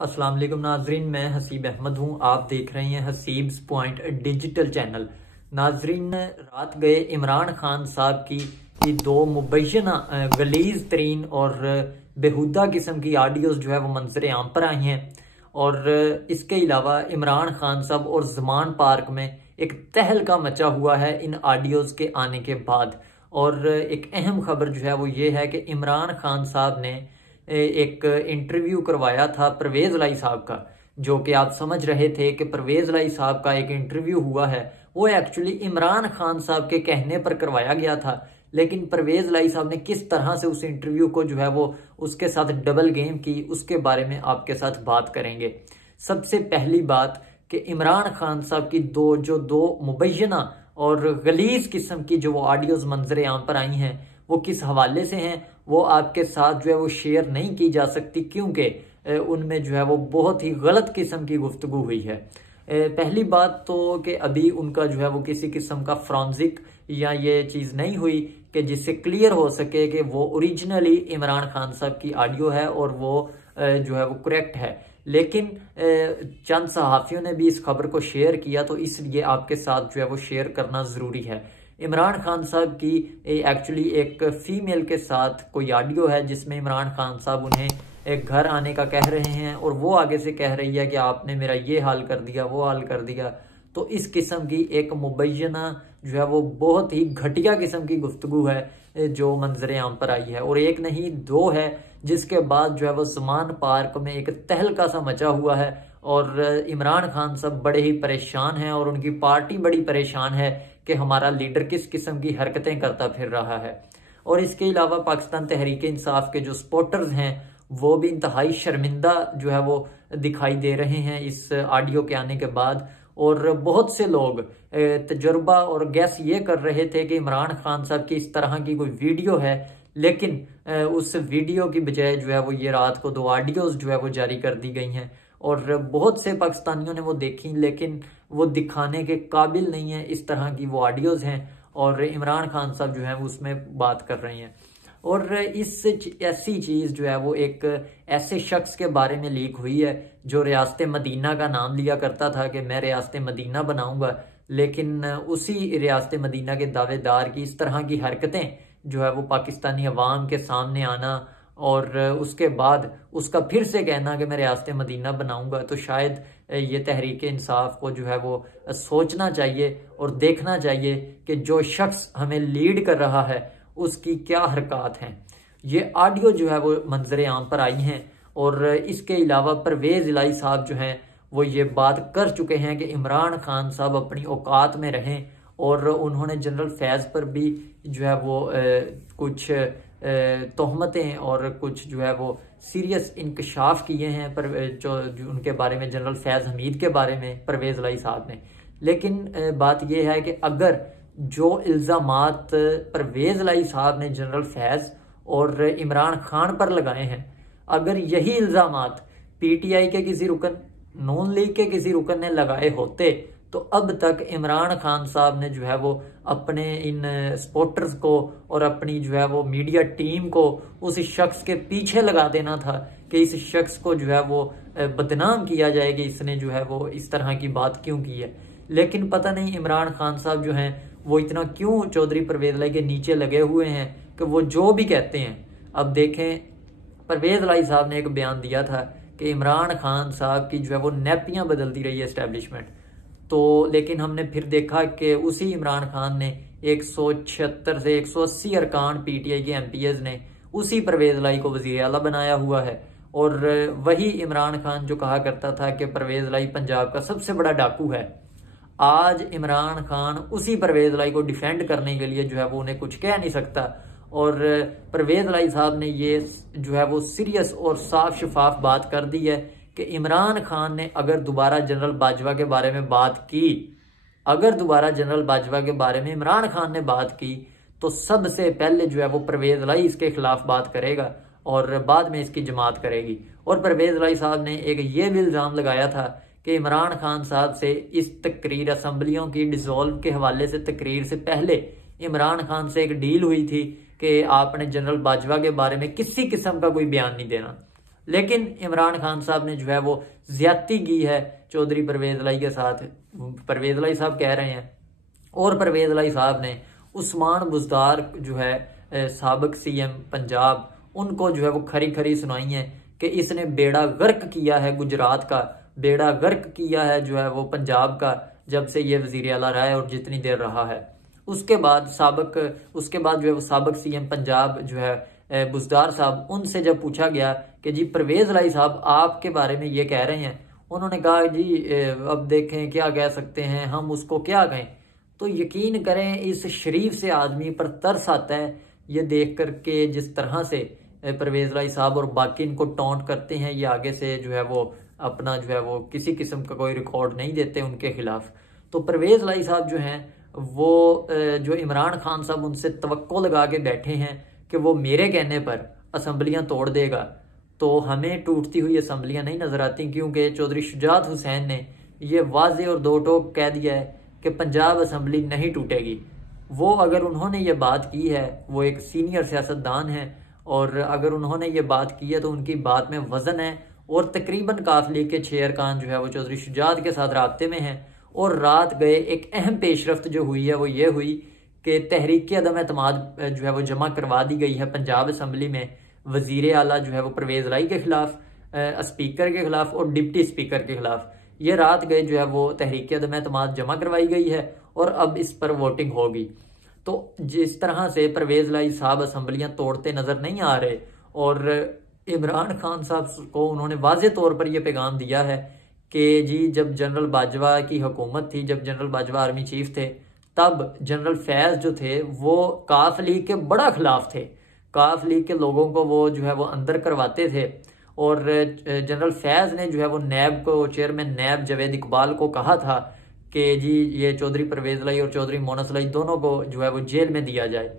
अस्सलाम वालेकुम नाजरीन, मैं हसीब अहमद हूँ। आप देख रहे हैं हसीब्स पॉइंट डिजिटल चैनल। नाजरीन, रात गए इमरान खान साहब की दो मुबैना गलीज तरीन और बेहुदा किस्म की आडियोज जो है वो मंजर आम पर आई हैं। और इसके अलावा इमरान खान साहब और ज़मान पार्क में एक तहलका मचा हुआ है इन आडियोज के आने के बाद। और एक अहम खबर जो है वो ये है कि इमरान खान साहब ने एक इंटरव्यू करवाया था परवेज लाई साहब का, जो कि आप समझ रहे थे कि परवेज लाई साहब का एक इंटरव्यू हुआ है वो एक्चुअली इमरान खान साहब के कहने पर करवाया गया था। लेकिन परवेज लाई साहब ने किस तरह से उस इंटरव्यू को जो है वो उसके साथ डबल गेम की, उसके बारे में आपके साथ बात करेंगे। सबसे पहली बात कि इमरान खान साहब की दो मुबैना और गलीज किस्म की जो वो ऑडियोज मंजर आम पर आई हैं वो किस हवाले से हैं वो आपके साथ जो है वो शेयर नहीं की जा सकती, क्योंकि उनमें जो है वो बहुत ही गलत किस्म की गुफ्तगू हुई है। पहली बात तो कि अभी उनका जो है वो किसी किस्म का फ्रॉन्जिक या ये चीज़ नहीं हुई कि जिससे क्लियर हो सके कि वो ओरिजिनली इमरान खान साहब की ऑडियो है और वो जो है वो करेक्ट है। लेकिन चंद सहाफ़ियों ने भी इस खबर को शेयर किया, तो इसलिए आपके साथ जो है वो शेयर करना ज़रूरी है। इमरान खान साहब की एक्चुअली एक फीमेल के साथ कोई ऑडियो है जिसमें इमरान खान साहब उन्हें एक घर आने का कह रहे हैं और वो आगे से कह रही है कि आपने मेरा ये हाल कर दिया, वो हाल कर दिया। तो इस किस्म की एक मुबैना जो है वो बहुत ही घटिया किस्म की गुफ्तगू है जो मंजर आम पर आई है, और एक नहीं दो है, जिसके बाद जो है वो ज़मान पार्क में एक तहलका सा मचा हुआ है और इमरान खान साहब बड़े ही परेशान हैं और उनकी पार्टी बड़ी परेशान है कि हमारा लीडर किस किस्म की हरकतें करता फिर रहा है। और इसके अलावा पाकिस्तान तहरीक इंसाफ के जो सपोर्टर्स हैं वो भी इंतहाई शर्मिंदा जो है वो दिखाई दे रहे हैं इस ऑडियो के आने के बाद। और बहुत से लोग तजुर्बा और गैस ये कर रहे थे कि इमरान खान साहब की इस तरह की कोई वीडियो है, लेकिन उस वीडियो की बजाय जो है वो ये रात को दो ऑडियोज जो है वो जारी कर दी गई हैं और बहुत से पाकिस्तानियों ने वो देखी, लेकिन वो दिखाने के काबिल नहीं है। इस तरह की वो ऑडियोज हैं और इमरान खान साहब जो है वो उसमें बात कर रहे हैं। और ऐसी चीज़ जो है वो एक ऐसे शख्स के बारे में लीक हुई है जो रियासत मदीना का नाम लिया करता था कि मैं रियासत मदीना बनाऊंगा, लेकिन उसी रियासत मदीना के दावेदार की इस तरह की हरकतें जो है वो पाकिस्तानी अवाम के सामने आना और उसके बाद उसका फिर से कहना कि मैं रियासत मदीना बनाऊंगा, तो शायद ये तहरीक इंसाफ को जो है वो सोचना चाहिए और देखना चाहिए कि जो शख्स हमें लीड कर रहा है उसकी क्या हरकत हैं। ये ऑडियो जो है वो मंजर आम पर आई हैं और इसके अलावा परवेज इलाही साहब जो हैं वो ये बात कर चुके हैं कि इमरान खान साहब अपनी औकात में रहें, और उन्होंने जनरल फैज़ पर भी जो है वो कुछ तोहमतें और कुछ जो है वो सीरियस इंकशाफ किए हैं पर जो उनके बारे में जनरल फैज़ हमीद के बारे में परवेज इलाही साहब ने। लेकिन बात यह है कि अगर जो इल्ज़ामात परवेज इलाही साहब ने जनरल फैज़ और इमरान खान पर लगाए हैं, अगर यही इल्ज़ामात पीटीआई के किसी रुकन, नून लीग के किसी रुकन ने लगाए होते तो अब तक इमरान खान साहब ने जो है वो अपने इन सपोर्टर्स को और अपनी जो है वो मीडिया टीम को उस शख्स के पीछे लगा देना था कि इस शख्स को जो है वो बदनाम किया जाए कि इसने जो है वो इस तरह की बात क्यों की है। लेकिन पता नहीं इमरान खान साहब जो हैं वो इतना क्यों चौधरी परवेज इलाही के नीचे लगे हुए हैं कि वो जो भी कहते हैं। अब देखें, परवेज इलाही साहब ने एक बयान दिया था कि इमरान खान साहब की जो है वो नैपियां बदलती रही है एस्टेब्लिशमेंट, तो लेकिन हमने फिर देखा कि उसी इमरान खान ने 176 से 180 अरकान पीटीआई के एमपीएस ने उसी परवेज इलाही को वजीर आला बनाया हुआ है। और वही इमरान खान जो कहा करता था कि परवेज इलाही पंजाब का सबसे बड़ा डाकू है, आज इमरान खान उसी परवेज इलाही को डिफेंड करने के लिए जो है वो उन्हें कुछ कह नहीं सकता। और परवेज इलाही साहब ने ये जो है वो सीरियस और साफ शफाफ बात कर दी है कि इमरान खान ने अगर दोबारा जनरल बाजवा के बारे में बात की, अगर दोबारा जनरल बाजवा के बारे में इमरान खान ने बात की तो सबसे पहले जो है वो परवेज इलाही इसके खिलाफ बात करेगा और बाद में इसकी जमात करेगी। और परवेज इलाही साहब ने एक ये भी इल्ज़ाम लगाया था कि इमरान खान साहब से इस तकरीर असम्बलियों की डिसॉल्व के हवाले से तकरीर से पहले इमरान खान से एक डील हुई थी कि आपने जनरल बाजवा के बारे में किसी किस्म का कोई बयान नहीं देना। लेकिन इमरान खान साहब ने जो है वो ज्यादती की है चौधरी परवेज लाई के साथ। परवेज लाई साहब कह रहे हैं, और परवेज लाई साहब ने उस्मान बुज़दार जो है साबिक सीएम पंजाब, उनको जो है वो खरी खरी सुनाई है कि इसने बेड़ा गर्क किया है गुजरात का, बेड़ा गर्क किया है जो है वो पंजाब का, जब से ये वजीर आला रहा है और जितनी देर रहा है। उसके बाद जो है वो साबिक सीएम पंजाब जो है बुज़दार साहब, उनसे जब पूछा गया कि जी परवेज लाई साहब आपके बारे में ये कह रहे हैं, उन्होंने कहा जी अब देखें क्या कह सकते हैं, हम उसको क्या कहें। तो यकीन करें इस शरीफ से आदमी पर तरस आता है ये देख करके जिस तरह से परवेज लाई साहब और बाकी इनको टॉन्ट करते हैं। ये आगे से जो है वो अपना जो है वो किसी किस्म का कोई रिकॉर्ड नहीं देते उनके खिलाफ। तो परवेज लाई साहब जो हैं वो जो इमरान खान साहब उनसे तवक्को लगा के बैठे हैं कि वो मेरे कहने पर असम्बलियां तोड़ देगा, तो हमें टूटती हुई असम्बलियां नहीं नजर आती, क्योंकि चौधरी शुजात हुसैन ने ये वाजे और दो टोक कह दिया है कि पंजाब असम्बली नहीं टूटेगी। वो अगर उन्होंने ये बात की है, वो एक सीनियर सियासतदान है, और अगर उन्होंने ये बात की है तो उनकी बात में वजन है। और तकरीबन काफ लीग के 6 अरकान जो है वो चौधरी शुजात के साथ राब्ते में हैं। और रात गए एक अहम पेशरफ्त जो हुई है वो ये हुई कि तहरीक अदम एतमाद जो है वो जमा करवा दी गई है पंजाब असम्बली में, वजीर आला जो है वो परवेज लाई के खिलाफ, स्पीकर के खिलाफ और डिप्टी स्पीकर के खिलाफ। ये रात गए जो है वो तहरीक अदम एतमाद जमा करवाई गई है और अब इस पर वोटिंग होगी। तो जिस तरह से परवेज लाई साहब असम्बलियां तोड़ते नजर नहीं आ रहे, और इमरान खान साहब को उन्होंने वाजे तौर पर यह पैगाम दिया है कि जी जब जनरल बाजवा की हुकूमत थी, जब जनरल बाजवा आर्मी चीफ थे, तब जनरल फैज जो थे वो काफ लीग के बड़ा खिलाफ थे। काफ लीग के लोगों को वो जो है वो अंदर करवाते थे, और जनरल फैज ने जो है वो नैब को, चेयरमैन नैब जावेद इकबाल को कहा था कि जी ये चौधरी परवेज लाई और चौधरी मोनस लाई दोनों को जो है वो जेल में दिया जाए।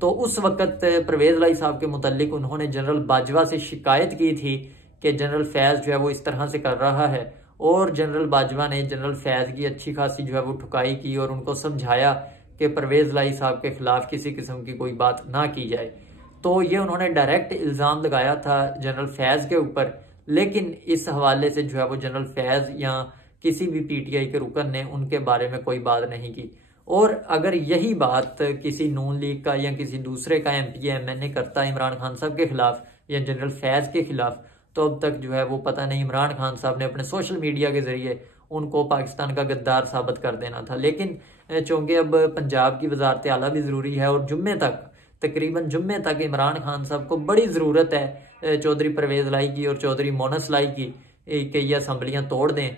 तो उस वक्त परवेज लाई साहब के मुतालिक उन्होंने जनरल बाजवा से शिकायत की थी कि जनरल फैज जो है वो इस तरह से कर रहा है, और जनरल बाजवा ने जनरल फैज की अच्छी खासी जो है वो ठुकाई की और उनको समझाया कि परवेज लाई साहब के खिलाफ किसी किस्म की कोई बात ना की जाए। तो ये उन्होंने डायरेक्ट इल्ज़ाम लगाया था जनरल फैज के ऊपर, लेकिन इस हवाले से जो है वो जनरल फैज या किसी भी पीटीआई के रुकन ने उनके बारे में कोई बात नहीं की। और अगर यही बात किसी नून लीग का या किसी दूसरे का एमपी एमएनए करता इमरान खान साहब के खिलाफ या जनरल फैज के खिलाफ, तो अब तक जो है वो पता नहीं इमरान खान साहब ने अपने सोशल मीडिया के जरिए उनको पाकिस्तान का गद्दार साबित कर देना था। लेकिन चूंकि अब पंजाब की वजारत आला भी जरूरी है, और जुम्मे तक, तकरीबन जुम्मे तक इमरान खान साहब को बड़ी ज़रूरत है चौधरी परवेज लाई की और चौधरी मोनस लाई की कि ये असम्बलियाँ तोड़ दें,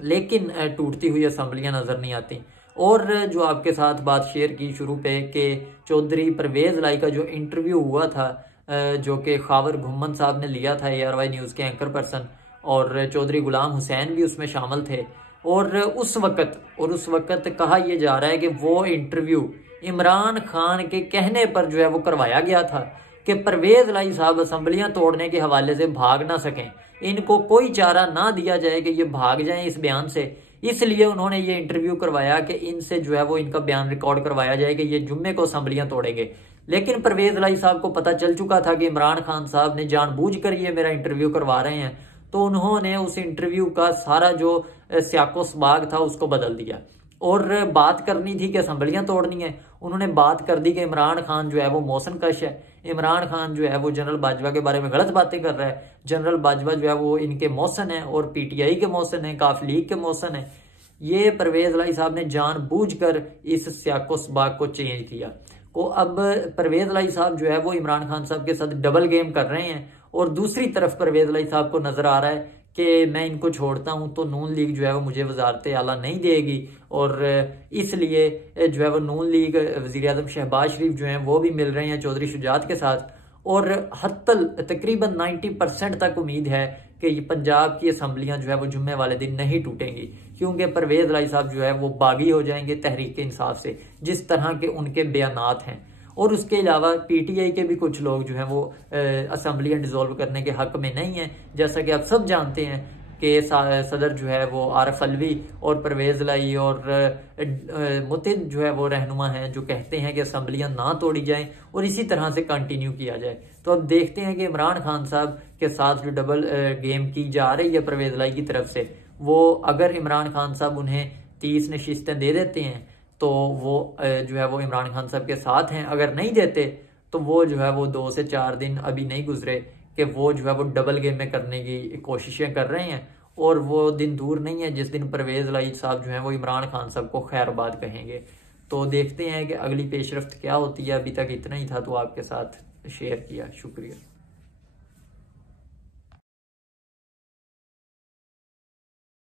लेकिन टूटती हुई असम्बलियाँ नज़र नहीं आती। और जो आपके साथ बात शेयर की शुरू पे कि चौधरी परवेज लाई का जो इंटरव्यू हुआ था, जो कि खावर घुम्मन साहब ने लिया था ARY न्यूज़ के एंकर पर्सन, और चौधरी गुलाम हुसैन भी उसमें शामिल थे, और उस वक्त कहा यह जा रहा है कि वो इंटरव्यू इमरान खान के कहने पर जो है वो करवाया गया था कि परवेज लाई साहब असम्बलियां तोड़ने के हवाले से भाग ना सकें, इनको कोई चारा ना दिया जाए कि ये भाग जाएं इस बयान से। इसलिए उन्होंने ये इंटरव्यू करवाया कि इनसे जो है वो इनका बयान रिकॉर्ड करवाया जाए कि ये जुम्मे को असम्बलियां तोड़ेंगे। लेकिन परवेज लाई साहब को पता चल चुका था कि इमरान खान साहब ने जानबूझकर ये मेरा इंटरव्यू करवा रहे हैं, तो उन्होंने उस इंटरव्यू का सारा जो स्याको सबाग था उसको बदल दिया, और बात करनी थी कि असम्बलियां तोड़नी है, उन्होंने बात कर दी कि इमरान खान जो है वो मौसन कश है, इमरान खान जो है वो जनरल बाजवा के बारे में गलत बातें कर रहा है, जनरल बाजवा जो है वो इनके मौसन है और पीटीआई के मौसन है, काफ लीग के मौसन है। ये परवेज लाई साहब ने जानबूझकर इस सियाको सबाग को चेंज किया। को अब परवेज लाई साहब जो है वो इमरान खान साहब के साथ डबल गेम कर रहे हैं, और दूसरी तरफ परवेज लाई साहब को नजर आ रहा है कि मैं इनको छोड़ता हूं तो नून लीग जो है वो मुझे वजारत आला नहीं देगी, और इसलिए जो है वो नून लीग वजीर आज़म शहबाज शरीफ जो हैं वो भी मिल रहे हैं चौधरी शुजात के साथ, और हत्तल तकरीबन 90% तक उम्मीद है कि ये पंजाब की असम्बलियां जो है वो जुम्मे वाले दिन नहीं टूटेंगी, क्योंकि परवेज लाई साहब जो है वो बागी हो जाएंगे तहरीक इंसाफ से, जिस तरह के उनके बयानात हैं। और उसके अलावा पीटीआई के भी कुछ लोग जो हैं वो असम्बलियां डिसॉल्व करने के हक में नहीं है। जैसा कि आप सब जानते हैं के सदर जो है वो आरफ अलवी और परवेज लाई और मुतिद जो है वो रहनुमा हैं जो कहते हैं कि असम्बलियां ना तोड़ी जाएं और इसी तरह से कंटिन्यू किया जाए। तो अब देखते हैं कि इमरान खान साहब के साथ जो डबल गेम की जा रही है परवेज लाई की तरफ से, वो अगर इमरान खान साहब उन्हें 30 नशिस्तें दे देते हैं तो वो जो है वो इमरान खान साहब के साथ हैं, अगर नहीं देते तो वो जो है वो 2 से 4 दिन अभी नहीं गुजरे कि वो जो है वो डबल गेम में करने की कोशिशें कर रहे हैं और वो दिन दूर नहीं है जिस दिन परवेज लाई साहब जो है वो इमरान खान साहब को खैरबाद कहेंगे। तो देखते हैं कि अगली पेशरफ्त क्या होती है। अभी तक इतना ही था तो आपके साथ शेयर किया, शुक्रिया।